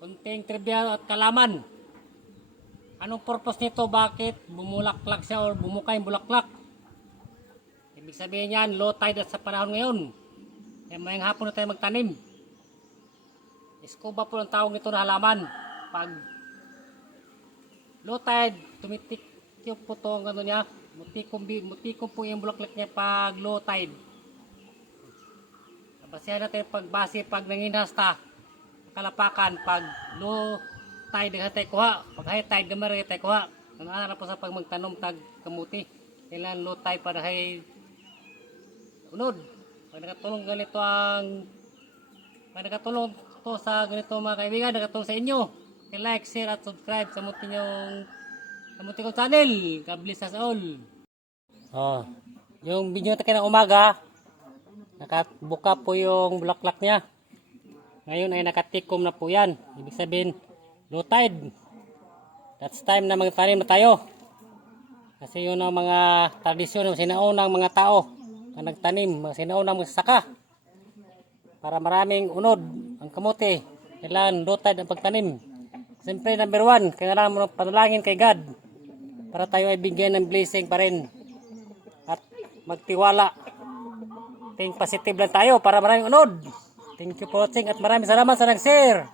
Kunting trivia at kalaman. Anong purpose nito? Bakit bumulaklak siya o bumuka yung bulaklak? Ibig sabihin yan, low tide at sa panahon ngayon. Kaya mayang hapon na tayo magtanim. Scuba po ang tawag nito na halaman. Pag low tide, tumitikyo po ito ang ano niya. Mutikom po yung bulaklak niya pag low tide. Basihan natin pagbase pag nanginhasta kalapakan pag low tide tayo kuha, pag high tide gamar tayo kuha. Ano po sa pag magtanom tag kamuti, kailan low tide para hay unod. Pag nakatulong to sa ganito mga kaibigan, nakatulong sa inyo, like, share at subscribe sa munti kong channel. God bless us all. Yung video natin ng umaga, nakabuka po yung bulaklak niya. Ngayon ay nakatikom na po yan. Ibig sabihin, low tide. That's time na magtanim na tayo. Kasi yun ang mga tradisyon ng sinaunang mga tao na nagtanim, mga sinaunang magsasaka. Para maraming unod ang kamote. Kailangan low tide ang pagtanim. Siyempre, number 1, kailangan mo panalangin kay God para tayo ay bigyan ng blessing pa rin. At magtiwala. Think positive lang tayo para maraming unod. Thank you for watching at maraming salamat sa nag-share.